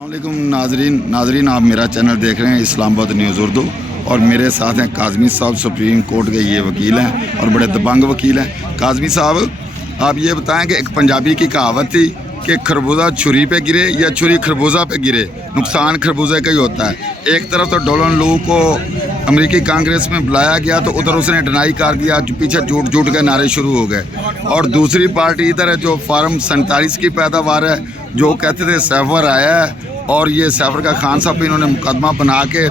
नाजरीन आप मेरा चैनल देख रहे हैं इस्लामाबाद न्यूज़ उर्दू और मेरे साथ हैं काज़मी साहब, सुप्रीम कोर्ट के ये वकील हैं और बड़े दबंग वकील हैं। काज़मी साहब, आप ये बताएं कि एक पंजाबी की कहावत थी कि खरबूजा छुरी पे गिरे या छुरी खरबूजा पे गिरे, नुकसान खरबूजे का ही होता है। एक तरफ तो डोनाल्ड लू को अमेरिकी कांग्रेस में बुलाया गया तो उधर उसने डिनाई कर दिया, पीछे झूठ के नारे शुरू हो गए, और दूसरी पार्टी इधर है जो फार्म 47 की पैदावार है, जो कहते थे सैफर आया है और ये सैफर का खान साहब पे इन्होंने मुकदमा बना के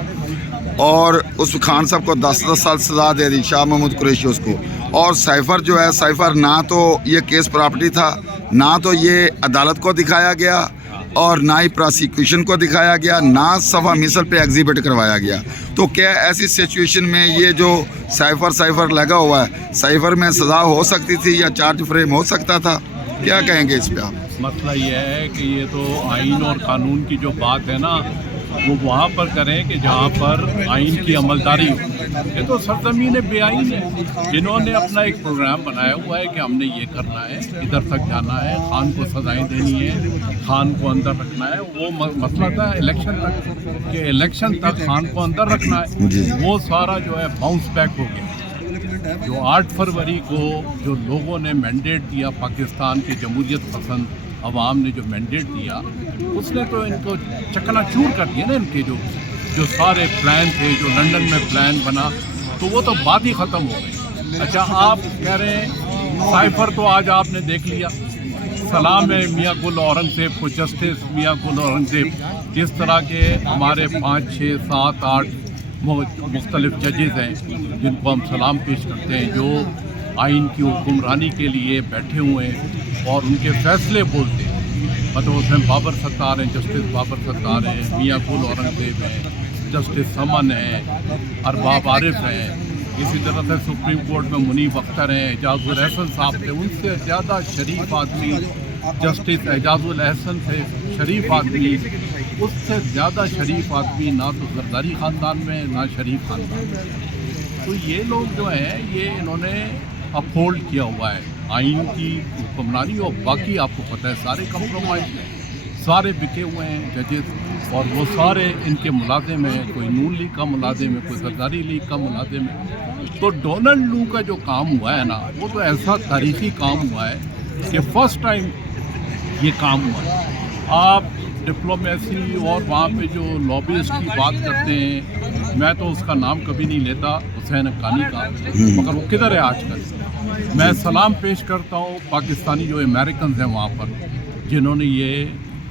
और उस खान साहब को 10-10 साल सज़ा दे दी, शाह महमूद कुरैशी उसको। और सैफर जो है, सैफर ना तो ये केस प्रॉपर्टी था, ना तो ये अदालत को दिखाया गया और ना ही प्रोसिक्यूशन को दिखाया गया, ना सफ़ा मिसल पे एग्जिबिट करवाया गया। तो क्या ऐसी सिचुएशन में ये जो सैफर लगा हुआ है, सैफर में सज़ा हो सकती थी या चार्ज फ्रेम हो सकता था? क्या कहेंगे इस पे आप? मसला ये है कि ये तो आइन और कानून की जो बात है ना, वो वहाँ पर करें कि जहाँ पर आइन की अमलदारी हो। ये तो सरजमीन बेआइन है। जिन्होंने अपना एक प्रोग्राम बनाया हुआ है कि हमने ये करना है, इधर तक जाना है, खान को सजाएं देनी है, खान को अंदर रखना है, वो मसला था इलेक्शन तक कि इलेक्शन तक खान को अंदर रखना है। वो सारा जो है बाउंस बैक हो गया। जो 8 फरवरी को जो लोगों ने मैंडेट दिया, पाकिस्तान के जमहूरियत पसंद अवाम ने जो मैंडेट दिया, उसने तो इनको चकनाचूर कर दिया ना। इनके जो सारे प्लान थे, जो लंदन में प्लान बना, तो वो तो बात ही ख़त्म हो गई। अच्छा, आप कह रहे हैं साइफर तो आज आपने देख लिया, सलाम है मियाँ गुल औरंगज़ेब को, जस्टिस मियाँ गुल औरंगज़ेब। जिस तरह के हमारे 5, 6, 7, 8 मुख्तलिफ जजेज़ हैं जिनको हम सलाम पेश करते हैं, जो आइन की हुक्मरानी के लिए बैठे हुए हैं और उनके फ़ैसले बोलते हैं। मतलब उसमें बाबर सत्तार हैं, जस्टिस बाबर सत्तार हैं, मियाँ गुल औरंगज़ेब हैं, जस्टिस समन हैं, अरबाब आरिफ हैं, इसी तरह से सुप्रीम कोर्ट में मुनीब अख्तर हैं, एजाजुल अहसन साहब थे। उनसे ज़्यादा शरीफ आदमी जस्टिस एजाजुल अहसन थे, शरीफ आदमी। उससे ज़्यादा शरीफ आदमी ना तो जरदारी ख़ानदान में, ना शरीफ ख़ानदान में। तो ये लोग जो हैं, ये इन्होंने अपहोल्ड किया हुआ है आइन की हुक्मरानी। और बाकी आपको पता है सारे कंप्रोमाइज़ हैं, सारे बिके हुए हैं जजेस, और वो सारे इनके मुलाजिम हैं। कोई नून लीग का मुलाजिम है, कोई जरदारी लीग का मुलाजिम है। तो डोनाल्ड लू का जो काम हुआ है ना, वो तो ऐसा तारीख़ी काम हुआ है कि फ़र्स्ट टाइम ये काम हुआ है। आप डिप्लोमेसी और वहाँ पे जो लॉबिस्ट की बात करते हैं, मैं तो उसका नाम कभी नहीं लेता, हुसैन हक्कानी का, मगर वो किधर है आजकल। मैं सलाम पेश करता हूँ पाकिस्तानी जो अमेरिकन हैं वहाँ पर, जिन्होंने ये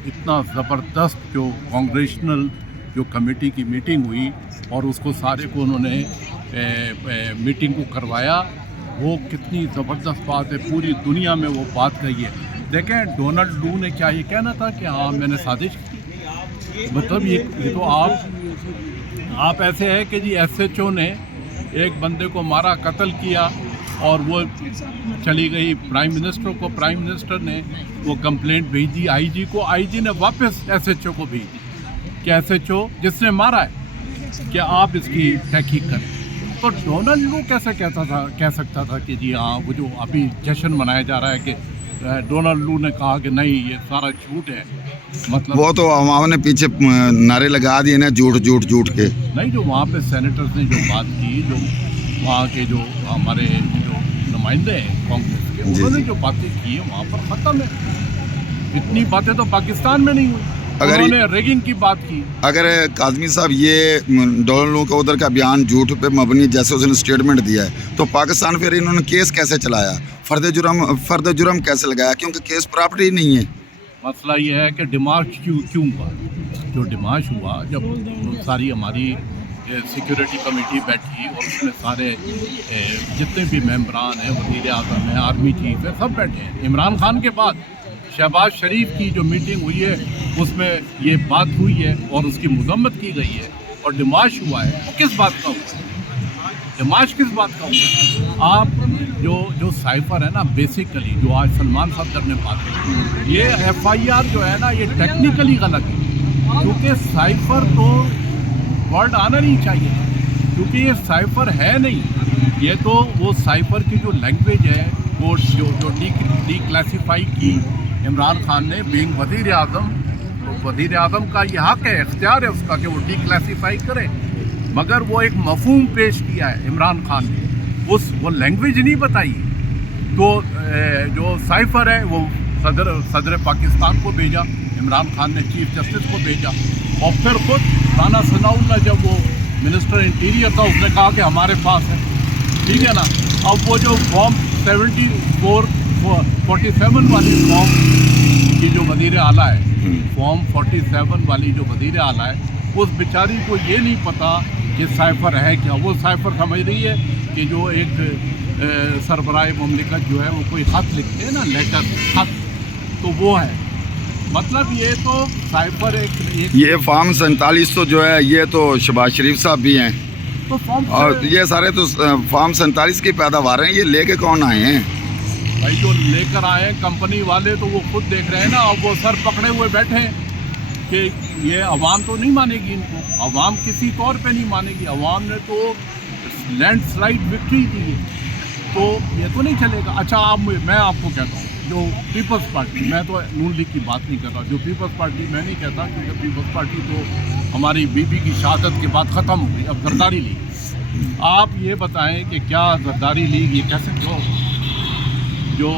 इतना ज़बरदस्त जो कांग्रेशनल जो कमेटी की मीटिंग हुई और उसको सारे को उन्होंने मीटिंग को करवाया। वो कितनी ज़बरदस्त बात है, पूरी दुनिया में वो बात कही है। देखें, डोनाल्ड लू ने क्या ये कहना था कि हाँ मैंने साजिश की? मतलब ये तो आप ऐसे है कि जी SHO ने एक बंदे को मारा, कत्ल किया, और वो चली गई प्राइम मिनिस्टर को, प्राइम मिनिस्टर ने वो कंप्लेंट भेजी IG को, IG ने वापस SHO को भेजी कि SHO जिसने मारा है कि आप इसकी तहकीक करें। तो डोनाल्ड लू कैसे कह सकता था कि जी हाँ, वो जो अभी जश्न मनाया जा रहा है कि डोनाल्ड लू ने कहा कि नहीं ये सारा झूठ है। मतलब वो तो अवाम ने पीछे नारे लगा दिए ना, झूठ के। नहीं, जो वहाँ पे सेनेटर्स ने जो बात की, जो वहाँ के जो हमारे जो नुमाइंदे हैं कांग्रेस के, उन्होंने जो बातें की है वहाँ पर ख़त्म है। इतनी बातें तो पाकिस्तान में नहीं हुई। अगर उन्होंने रेगिंग की बात की, अगर काज़मी साहब ये डोनाल्ड लू का उधर का बयान झूठ पे मबनी जैसे उसने स्टेटमेंट दिया है, तो पाकिस्तान फिर इन्होंने केस कैसे चलाया, फर्द जुर्म कैसे लगाया? क्योंकि केस प्रॉपर्टी नहीं है। मसला ये है कि डिमार्च क्यों हुआ? जो डिमार्च हुआ, जब सारी हमारी सिक्योरिटी कमेटी बैठी और उसमें सारे जितने भी मेंबरान हैं, वज़ीर आज़म हैं, आर्मी चीफ है, सब बैठे हैं। इमरान खान के बाद शहबाज शरीफ की जो मीटिंग हुई है, उसमें ये बात हुई है और उसकी मज़म्मत की गई है और डिमाश हुआ है। तो किस बात का हुआ? डिमाश किस बात का हुआ? आप जो साइफर है ना, बेसिकली जो आज सलमान साहब करने पाते हैं, ये FIR जो है ना, ये टेक्निकली गलत है, क्योंकि साइफर तो वर्ड आना नहीं चाहिए, क्योंकि ये साइफर है नहीं। ये तो वो साइफर की जो लैंग्वेज है, वो जो डी क्लासीफाई की इमरान खान ने बीइंग वज़ीर आज़म वज़ीर आज़म का ये हक है, इख्तियार है उसका कि वो डिक्लासिफाई करे, मगर वो एक मफहूम पेश किया है इमरान खान ने, वो लैंग्वेज नहीं बताई। तो जो साइफर है वो सदर पाकिस्तान को भेजा, इमरान खान ने चीफ जस्टिस को भेजा, और फिर खुद राना सनाउल्लाह जब वो मिनिस्टर इंटीरियर था उसने कहा कि हमारे पास है, ठीक है ना। अब वो जो फॉर्म 47 वाली फॉर्म की जो वज़ीर आला है, फॉर्म 47 वाली जो वज़ीर आला है, उस बेचारी को ये नहीं पता कि साइफर है क्या। वो साइफर समझ रही है कि जो एक सरबराह मुमलिकत जो है वो कोई ख़त लिखते हैं ना, लेटर ख़त, तो वो है। मतलब ये तो साइफर एक ये फॉर्म 47 तो जो है ये तो शहबाज शरीफ साहब भी हैं, तो फॉर्म और ये सारे तो फॉर्म 47 की पैदावार हैं। ये लेके कौन आए हैं भाई? जो लेकर आए हैं कंपनी वाले, तो वो खुद देख रहे हैं ना। अब वो सर पकड़े हुए बैठे हैं कि ये अवाम तो नहीं मानेगी इनको, अवाम किसी तौर पे नहीं मानेगी। अवाम ने तो लैंडस्लाइड विक्ट्री दी है, तो ये तो नहीं चलेगा। अच्छा, अब मैं आपको कहता हूँ, जो पीपल्स पार्टी, मैं तो नून लीग की बात नहीं कर रहा, जो पीपल्स पार्टी मैं नहीं कहता, क्योंकि पीपल्स पार्टी तो हमारी बीबी की शहादत के बाद ख़त्म हो गई, अब जरदारी लीग। आप ये बताएं कि क्या जरदारी लीग ये कह सकते हो? जो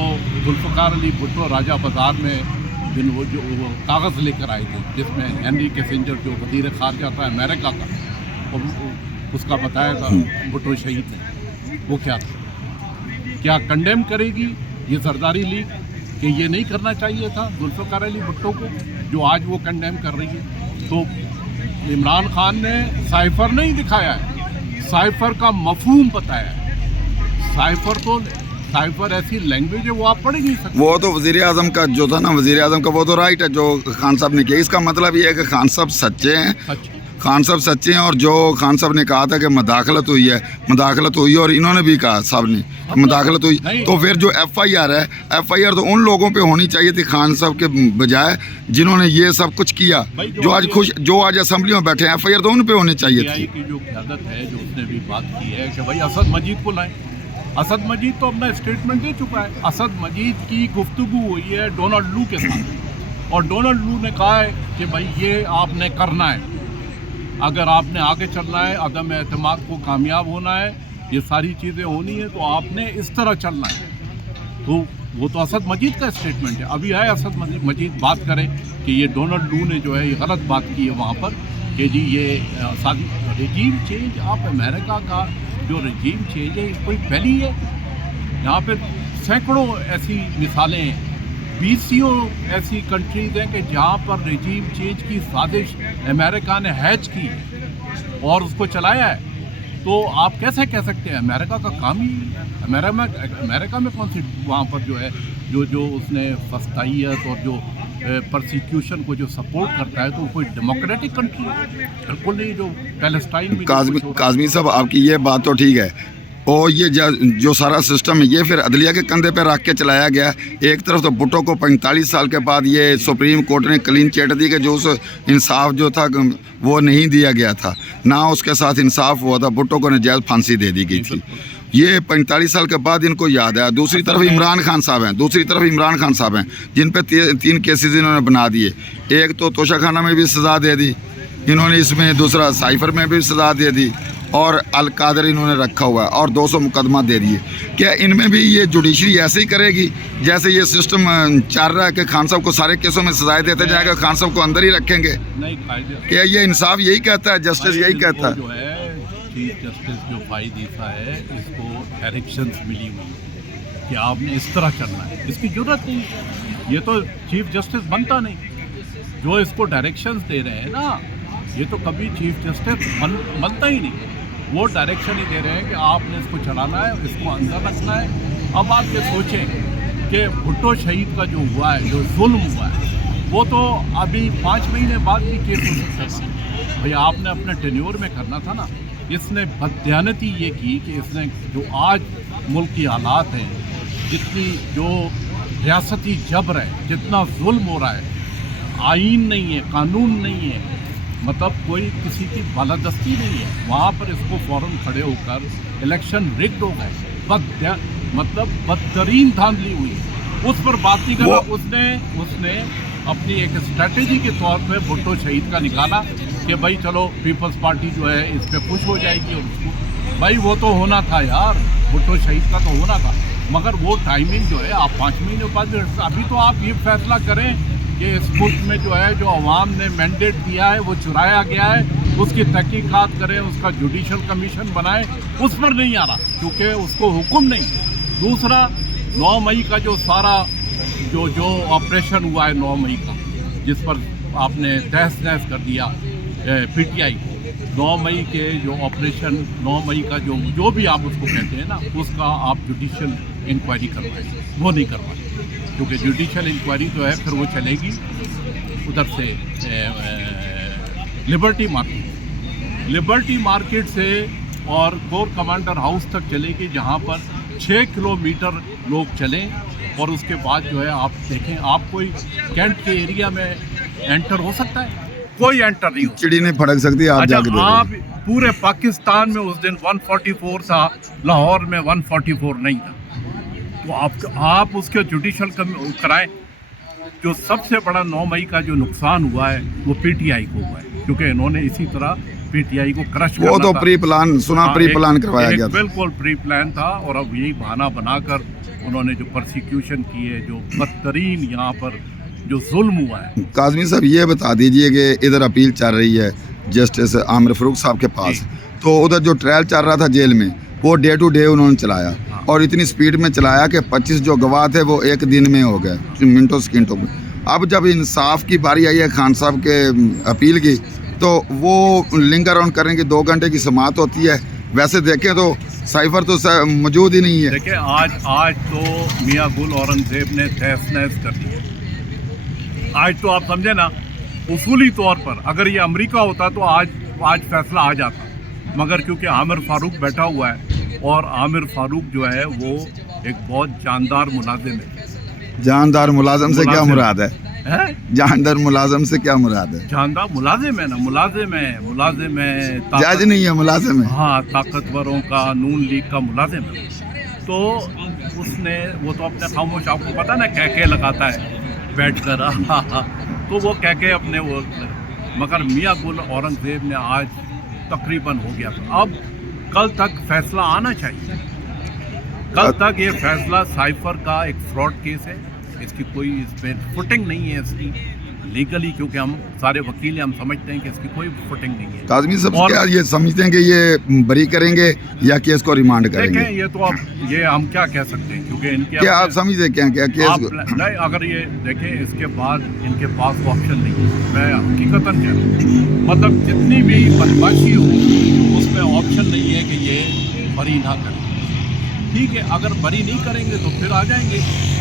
जुल्फ़िकार अली भुट्टो राजा बाज़ार में वो कागज़ लेकर आए थे, जिसमें हेनरी किसिंजर जो वज़ीर ख़ारजा था अमेरिका का, और उसका बताया था भुट्टो शहीद है, वो क्या था? क्या कंडेम करेगी ये जरदारी लीग कि ये नहीं करना चाहिए था जुल्फ़िकार अली भुट्टो को, जो आज वो कंडेम कर रही है? तो इमरान खान ने साइफर नहीं दिखाया है, साइफर का मफहूम बताया है। साइफर ऐसी लैंग्वेज है वो आप पढ़ नहीं सकते। वो तो वज़ीर आज़म का जो था ना, वज़ीर आज़म का वो तो राइट है जो खान साहब ने किया। इसका मतलब ये है कि खान साहब सच्चे हैं, खान साहब सच्चे हैं। और जो खान साहब ने कहा था कि मदाखलत हुई है, मदाखलत हुई है, और इन्होंने भी कहा साहब ने मदाखलत हुई, तो फिर जो FIR है, FIR तो उन लोगों पे होनी चाहिए थी खान साहब के बजाय जिन्होंने ये सब कुछ किया, जो आज असेंबली में बैठे हैं। FIR तो उन पे होनी चाहिए थी। की जो क़यादत है, जो उसने भी बात की है कि भाई असद मजीद को लाएं। असद मजीद तो अपना स्टेटमेंट दे चुका है। असद मजीद की गुफ्तगू हुई है डोनाल्ड लू के साथ, और डोनाल्ड लू ने कहा है कि भाई ये आपने करना है, अगर आपने आगे चलना है, अदम एतमाद को कामयाब होना है, ये सारी चीज़ें होनी है, तो आपने इस तरह चलना है। तो वो तो असद मजीद का स्टेटमेंट है। अभी आए असद मजीद बात करें कि ये डोनाल्ड लू ने जो है ये गलत बात की है वहाँ पर कि जी ये रजीम चेंज, आप अमेरिका का जो रजीम चेंज है कोई पहली है? यहाँ पे सैकड़ों ऐसी मिसालें हैं, 20 ऐसी कंट्रीज़ हैं कि जहाँ पर रजीम चेंज की साजिश अमेरिका ने हैच की है और उसको चलाया है। तो आप कैसे कह सकते हैं अमेरिका का काम ही? अमेरिका में कौन सी वहाँ पर जो है जो उसने फस्तायत और जो परसिक्यूशन को जो सपोर्ट करता है, तो कोई डेमोक्रेटिक कंट्री बिल्कुल नहीं। जो पैलेस्टाइन में काज़मी साहब, आपकी ये बात तो ठीक है, और ये जो सारा सिस्टम है ये फिर अदलिया के कंधे पे रख के चलाया गया। एक तरफ तो भुट्टो को 45 साल के बाद ये सुप्रीम कोर्ट ने क्लीन चिट दी कि जो उस इंसाफ जो था वो नहीं दिया गया था, ना उसके साथ इंसाफ हुआ था, भुट्टो को नजायज़ फांसी दे दी गई थी। ये 45 साल के बाद इनको याद है। दूसरी तरफ इमरान खान साहब हैं, जिन पे 3 केसेस इन्होंने बना दिए। एक तो तोशाखाना में भी सज़ा दे दी इन्होंने, इसमें दूसरा साइफर में भी सज़ा दे दी, और अल कादर इन्होंने रखा हुआ है, और 200 मुकदमा दे दिए। क्या इनमें भी ये जुडिशरी ऐसे ही करेगी जैसे ये सिस्टम चल रहा है कि खान साहब को सारे केसों में सजाएं देते जाएगा, खान साहब को अंदर ही रखेंगे? नहीं, क्या ये इंसाफ यही कहता है, जस्टिस यही कहता है? चीफ जस्टिस जो फाइद ईसा है, इसको डायरेक्शंस मिली हुई कि आपने इस तरह चलना है, इसकी जरूरत नहीं। ये तो चीफ जस्टिस बनता नहीं, जो इसको डायरेक्शंस दे रहे हैं ना, ये तो कभी चीफ जस्टिस बनता ही नहीं। वो डायरेक्शन ही दे रहे हैं कि आपने इसको चलाना है, इसको अंदर रखना है। अब आप ये सोचें कि भुट्टो शहीद का जो हुआ है, जो जुल्म हुआ है, वो तो अभी 5 महीने बाद भी केस हो सकता है। भाई आपने अपने टेन्योर में करना था ना। इसने बददियानती ये की कि इसने जो आज मुल्क की हालात हैं, जितनी जो रियासती जबर है, जितना जुल्म हो रहा है, आइन नहीं है, कानून नहीं है, मतलब कोई किसी की बालादस्ती नहीं है, वहाँ पर इसको फ़ौरन खड़े होकर इलेक्शन रिग्ड हो गए, मतलब बदतरीन धांधली हुई, उस पर बात नहीं करना। उसने अपनी एक स्ट्रेटजी के तौर पे भुट्टो शहीद का निकाला कि भाई चलो पीपल्स पार्टी जो है इस पे खुश हो जाएगी। और उसको भाई वो तो होना था यार, भुट्टो शहीद का तो होना था, मगर वो टाइमिंग जो है आप 5 महीने बाद, अभी तो आप ये फैसला करें कि इस मुल्क में जो है जो अवाम ने मैंडेट दिया है वो चुराया गया है, उसकी तहकीकात करें, उसका जुडिशल कमीशन बनाएं, उस पर नहीं आ रहा क्योंकि उसको हुक्म नहीं है। दूसरा 9 मई का जो सारा जो ऑपरेशन हुआ है 9 मई का, जिस पर आपने तहस नहस कर दिया पीटीआई को, 9 मई के जो ऑपरेशन 9 मई का जो भी आप उसको कहते हैं ना, उसका आप जुडिशल इंक्वायरी करवाएं, वो नहीं करवाएं क्योंकि जुडिशल इंक्वायरी जो है फिर वो चलेगी उधर से लिबर्टी मार्केट से और कोर कमांडर हाउस तक चलेगी, जहाँ पर 6 किलोमीटर लोग चलें और उसके बाद जो है आप देखें, आप कोई कैंट के एरिया में एंटर हो सकता है? कोई एंटर नहीं हो, चिड़ी नहीं फड़क सकती। आप जाके देखो, आप पूरे पाकिस्तान में उस दिन 144 था, लाहौर में 144 नहीं था, तो आप उसके जुडिशल कराएं। जो सबसे बड़ा 9 मई का जो नुकसान हुआ है वो पीटीआई को हुआ है, क्योंकि इन्होंने इसी तरह पीटीआई को क्रश करना वो तो था। प्री प्लान सुना, प्री प्लान करवाया गया था, बिल्कुल प्री प्लान था। और अब यही बहाना बनाकर उन्होंने जो परसिक्यूशन की है, जो बदतरीन यहाँ पर जो जुल्म हुआ है। काज़मी साहब ये बता दीजिए कि इधर अपील चल रही है जस्टिस आमिर फारूक साहब के पास, तो उधर जो ट्रायल चल रहा था जेल में, वो डे टू डे उन्होंने चलाया और इतनी स्पीड में चलाया कि 25 जो गवाह थे वो एक दिन में हो गए, मिनटों सेकंडों में। अब जब इंसाफ की बारी आई है खान साहब के अपील की, तो वो लिंगर ऑन करेंगे, 2 घंटे की समाअत होती है। वैसे देखें तो साइफर तो मौजूद ही नहीं है। देखिए आज तो मियाँ गुल औरंगजेब ने तहस नहस कर दी है। आज तो आप समझे ना, उसूली तौर पर अगर ये अमेरिका होता तो आज फैसला आ जाता, मगर क्योंकि आमिर फारूक बैठा हुआ है और आमिर फारूक जो है वो एक बहुत जानदार मुलाजिम है। जानदार मुलाजिम से क्या मुराद है? जानदार मुलाजिम से क्या मुराद है? जानदार मुलाजिम है ना, मुलाजिम है जज नहीं है, मुलाजिम है। हाँ, ताकतवरों का, नून लीग का मुलाजिम है। तो उसने वो तो अपने खामोश, आपको पता ना कह लगाता है बैठ कर तो वो कह अपने वो, मगर मियाँ गुल औरंगजेब ने आज तकरीबन हो गया था। अब कल तक फैसला आना चाहिए, कल तक ये फैसला साइफर का एक फ्रॉड केस है, इसकी कोई इस पर फुटिंग नहीं है इसकी लीगली, क्योंकि हम सारे वकील हैं, हम समझते हैं कि इसकी कोई फुटिंग नहीं है। काज़मी साहब क्या ये समझते हैं कि ये बरी करेंगे या केस को रिमांड करेंगे? देखें, ये तो अब ये हम क्या कह सकते हैं, क्योंकि इनके क्या आप समझते क्या केस नहीं, अगर ये देखें इसके बाद इनके पास ऑप्शन नहीं है। मैं हकीकतन कह रहा हूँ, मतलब जितनी भी बदमाशी हो उसमें ऑप्शन नहीं है कि ये बरी ना करें। ठीक है, अगर बरी नहीं करेंगे तो फिर आ जाएंगे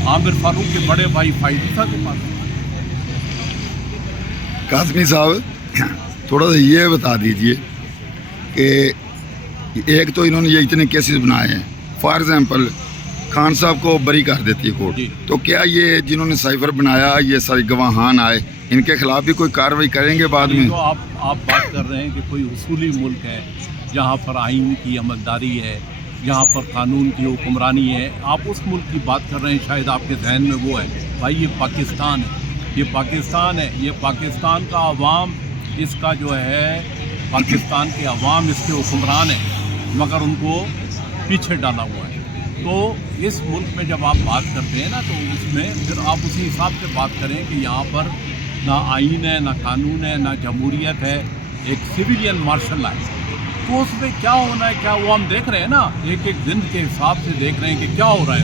आमिर फारूक के बड़े भाई फाइजा के पास। काज़मी साहब थोड़ा सा ये बता दीजिए कि एक तो इन्होंने ये इतने केसेस बनाए हैं, फॉर एग्जांपल खान साहब को बरी कर देती है कोर्ट, तो क्या ये जिन्होंने साइफर बनाया, ये सारे गवाहान आए, इनके खिलाफ भी कोई कार्रवाई करेंगे बाद में? तो आप बात कर रहे हैं कि कोई उसूली मुल्क है जहाँ पर आइन की अमलदारी है, जहाँ पर कानून की हुक्मरानी है, आप उस मुल्क की बात कर रहे हैं। शायद आपके जहन में वो है, भाई ये पाकिस्तान है, ये पाकिस्तान है, ये पाकिस्तान का अवाम, इसका जो है पाकिस्तान के अवाम इसके हुक्मरान हैं, मगर उनको पीछे डाला हुआ है। तो इस मुल्क में जब आप बात करते हैं ना, तो उसमें फिर आप उसी हिसाब से बात करें कि यहाँ पर ना आइन है, ना कानून है, ना जमहूरियत है, एक सिविलियन मार्शल लॉ है। तो उसमें क्या होना है, क्या वो हम देख रहे हैं ना, एक एक दिन के हिसाब से देख रहे हैं कि क्या हो रहा है।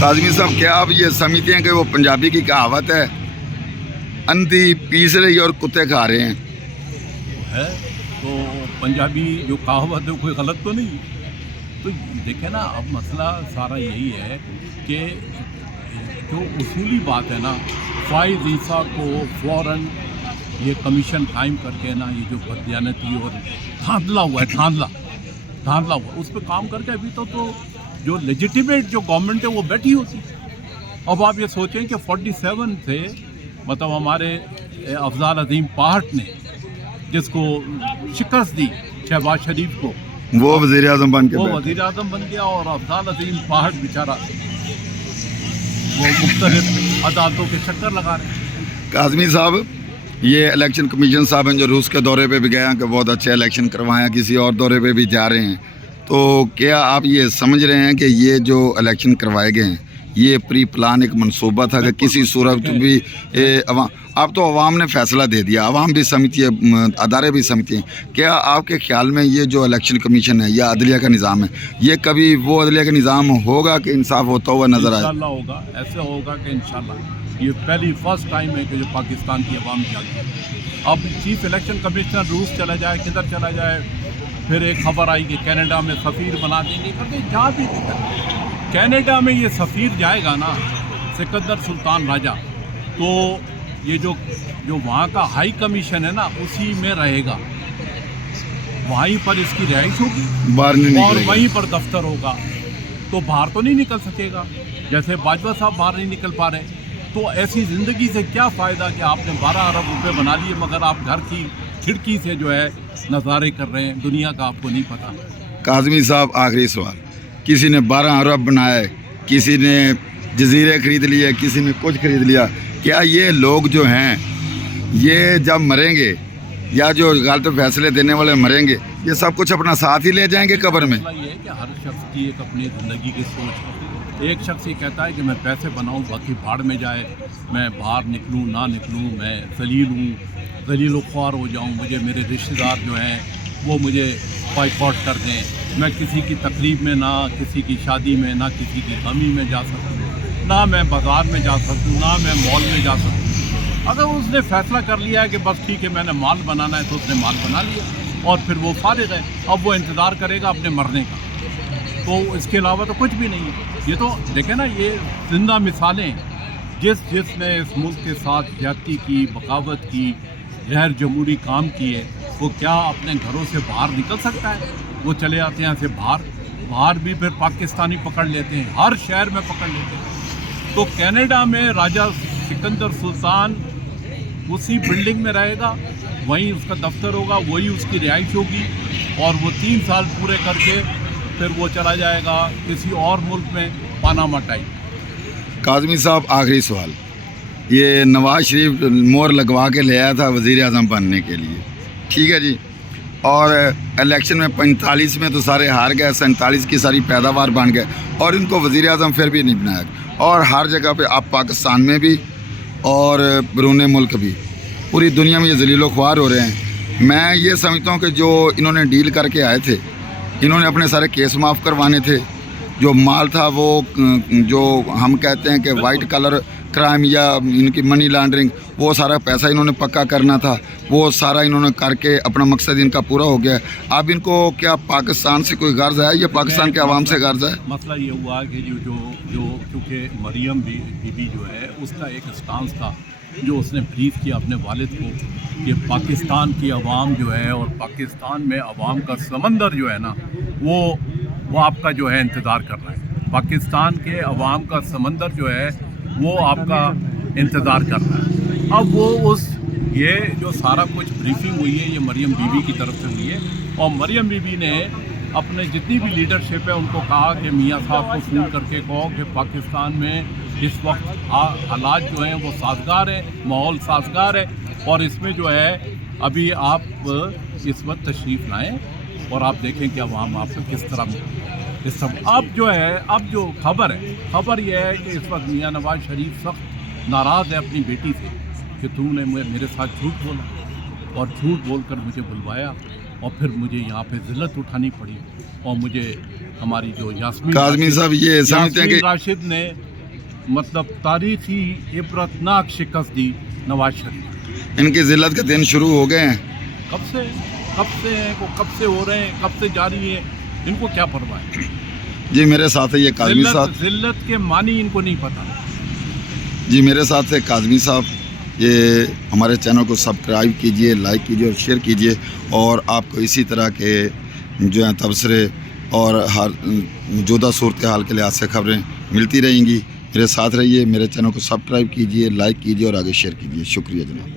काज़मी साहब क्या आप ये समझते हैं कि वो पंजाबी की कहावत है, अंधी पीस रही और कुत्ते खा रहे हैं? है तो पंजाबी जो कहावत है कोई गलत तो नहीं। तो देखें ना, अब मसला सारा यही है कि जो उसूली बात है ना, फाइज ईसा को फ़ौरन ये कमीशन कायम करके ना, ये जो बददियानती और धांधला हुआ है, धांधला हुआ उस पर काम करके अभी तो जो लेजिटिमेट जो गवर्नमेंट है वो बैठी होती। अब आप ये सोचें कि 47 से मतलब हमारे अफजाल अजीम पहाड़ ने जिसको शिकस्त दी शहबाज शरीफ को, वो वज़ीर आज़म बन गया और अफजाल अजीम पहाड़ बेचारा वो मुख्तलिफ अदालतों के चक्कर लगा रहे हैं। काज़मी साहब, ये इलेक्शन कमीशन साहब हैं जो रूस के दौरे पे भी गए हैं कि बहुत अच्छे इलेक्शन करवाए हैं, किसी और दौरे पे भी जा रहे हैं, तो क्या आप ये समझ रहे हैं कि ये जो इलेक्शन करवाए गए हैं ये प्री प्लान एक मंसूबा था कि किसी सूरत भी अब तो अवाम ने फैसला दे दिया, अवाम भी समझती है, अदारे भी समझते हैं, क्या आपके ख्याल में ये जो इलेक्शन कमीशन है या अदलिया का निज़ाम है ये कभी वो अदलिया का निज़ाम होगा कि इंसाफ होता हुआ नज़र आए? इंशाल्लाह होगा, ऐसे होगा कि इंशाल्लाह ये फर्स्ट टाइम है कि जो पाकिस्तान की अवाम जाती है। अब चीफ इलेक्शन कमिश्नर रूस चला जाए, किधर चला जाए, फिर एक खबर आई कि कनाडा में सफ़ीर बना देंगे, करते जहाँ भी कनाडा में ये सफ़ीर जाएगा ना सिकंदर सुल्तान राजा, तो ये जो वहाँ का हाई कमीशन है ना उसी में रहेगा, वहीं पर इसकी रिहाइश होगी बाहर नहीं और निकलेगा। वहीं पर दफ्तर होगा, तो बाहर तो नहीं निकल सकेगा। जैसे बाजवा साहब बाहर नहीं निकल पा रहे, तो ऐसी ज़िंदगी से क्या फ़ायदा कि आपने 12 अरब रुपए बना लिए मगर आप घर की खिड़की से जो है नज़ारे कर रहे हैं, दुनिया का आपको नहीं पता। काज़मी साहब, आखिरी सवाल, किसी ने 12 अरब बनाए, किसी ने जजीरे खरीद लिए, किसी ने कुछ खरीद लिया, क्या ये लोग जो हैं ये जब मरेंगे या जो गलत फैसले देने वाले मरेंगे ये सब कुछ अपना साथ ही ले जाएंगे कब्र में? मसला ये है कि हर शख्स की एक अपनी ज़िंदगी की सोच है। एक शख्स ये कहता है कि मैं पैसे बनाऊं, बाकी भाड़ में जाए, मैं बाहर निकलूं ना निकलूं, मैं जलील हूँ, जलील ख्वार हो जाऊं, मुझे मेरे रिश्तेदार जो हैं वो मुझे बाइकआउट कर दें, मैं किसी की तकरीब में ना किसी की शादी में ना किसी की गमी में जा सकूं, ना मैं बाज़ार में जा सकूं, ना मैं मॉल में जा सकूं। अगर उसने फैसला कर लिया है कि बस ठीक है मैंने माल बनाना है तो उसने माल बना लिया और फिर वो फारिग है, अब वो इंतज़ार करेगा अपने मरने का, तो इसके अलावा तो कुछ भी नहीं है। ये तो देखें ना, ये जिंदा मिसालें हैं। जिसने इस मुल्क के साथ ज्यादती की, बगावत की, गैर जमहूरी काम किए, वो क्या अपने घरों से बाहर निकल सकता है? वो चले आते हैं यहाँ से बाहर भी फिर पाकिस्तानी पकड़ लेते हैं, हर शहर में पकड़ लेते हैं। तो कनाडा में राजा सिकंदर सुल्तान उसी बिल्डिंग में रहेगा, वहीं उसका दफ्तर होगा, वही उसकी रिहाइश होगी और वो 3 साल पूरे करके फिर वो चला जाएगा किसी और मुल्क में, पानामा टाइप। काज़मी साहब, आखिरी सवाल, ये नवाज शरीफ मोहर लगवा के ले आया था वज़ीर आज़म बनने के लिए, ठीक है जी, और इलेक्शन में 45 में तो सारे हार गए, 47 की सारी पैदावार बन गए और इनको वज़ीर आज़म फिर भी नहीं बनाया। और हर जगह पे आप पाकिस्तान में भी और बैरून मुल्क भी पूरी दुनिया में ये ज़लीलो ख्वार हो रहे हैं। मैं ये समझता हूँ कि जो इन्होंने डील करके आए थे, इन्होंने अपने सारे केस माफ़ करवाने थे, जो माल था वो जो हम कहते हैं कि वाइट कलर क्राइम या इनकी मनी लॉन्ड्रिंग, वो सारा पैसा इन्होंने पक्का करना था, वो सारा इन्होंने करके अपना मकसद इनका पूरा हो गया। अब इनको क्या पाकिस्तान से कोई गर्ज है या पाकिस्तान के अवाम से गर्ज है? मसला ये हुआ कि जो क्योंकि मरियम बीबी जो है उसका एक स्टांस था जो उसने ब्रीफ किया अपने वालिद को कि पाकिस्तान की अवाम जो है और पाकिस्तान में अवाम का समंदर जो है ना वो आपका जो है इंतज़ार कर रहा है। पाकिस्तान के अवाम का समंदर जो है वो आपका इंतज़ार कर रहा है। अब वो ये जो सारा कुछ ब्रीफिंग हुई है ये मरियम बीबी की तरफ से हुई है और मरियम बीबी ने अपने जितनी भी लीडरशिप है उनको कहा कि मियाँ साहब को फ़ोन करके कहो कि पाकिस्तान में इस वक्त हालात जो हैं वो साजगार है, माहौल साजगार है और इसमें जो है अभी आप इस वक्त तशरीफ़ लाएँ और आप देखें कि अवाम आपको किस तरह इस सब। अब जो खबर यह है कि इस वक्त मियाँ नवाज शरीफ सख्त नाराज़ है अपनी बेटी से कि तूने मेरे साथ झूठ बोला और झूठ बोलकर मुझे बुलवाया और फिर मुझे यहाँ पे ज़िल्लत उठानी पड़ी और मुझे हमारी जो काज़मी साहब ये समझते हैं कि राशिद ने मतलब तारीखी इबरतनाक शिकस्त दी नवाज शरीफ। इनकी ज़िल्लत के दिन शुरू हो गए हैं। कब से कब से हो रहे हैं, कब से जारी है, इनको क्या परवाह है? जी मेरे साथ है ये काज़मी साहब, ज़िल्लत के मानी इनको नहीं पता। जी मेरे साथ है काज़मी साहब। ये हमारे चैनल को सब्सक्राइब कीजिए, लाइक कीजिए और शेयर कीजिए और आपको इसी तरह के जो हैं तबसरे और हर मौजूदा सूरत हाल के लिहाज से खबरें मिलती रहेंगी। मेरे साथ रहिए, मेरे चैनल को सब्सक्राइब कीजिए, लाइक कीजिए और आगे शेयर कीजिए। शुक्रिया जनाब।